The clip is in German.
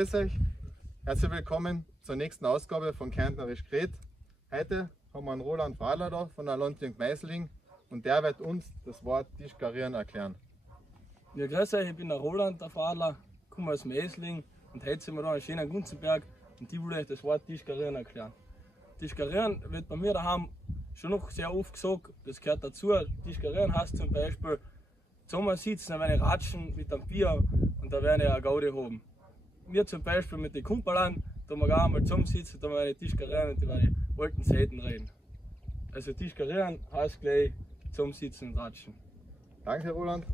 grüß euch. Herzlich willkommen zur nächsten Ausgabe von Kärntnerisch geredet. Heute haben wir einen Roland Fadler da von der Landjugend Meißling und der wird uns das Wort Tischkarieren erklären. Ja, grüß euch, ich bin der Roland, der Fadler, komme aus Meißling und heute sind wir da in schönen Gunzenberg und ich will euch das Wort Tischkarieren erklären. Tischkarieren wird bei mir daheim schon noch sehr oft gesagt, das gehört dazu. Tischkarieren heißt zum Beispiel zusammen sitzen, da werden ratschen mit einem Bier und da werden eine Gaudi haben. Wir zum Beispiel mit den Kumpeln, da wir gar einmal zusammensitzen, da werden Tischkarieren und über die alten Zeiten reden. Also Tischkarieren heißt gleich zusammensitzen und ratschen. Danke Roland.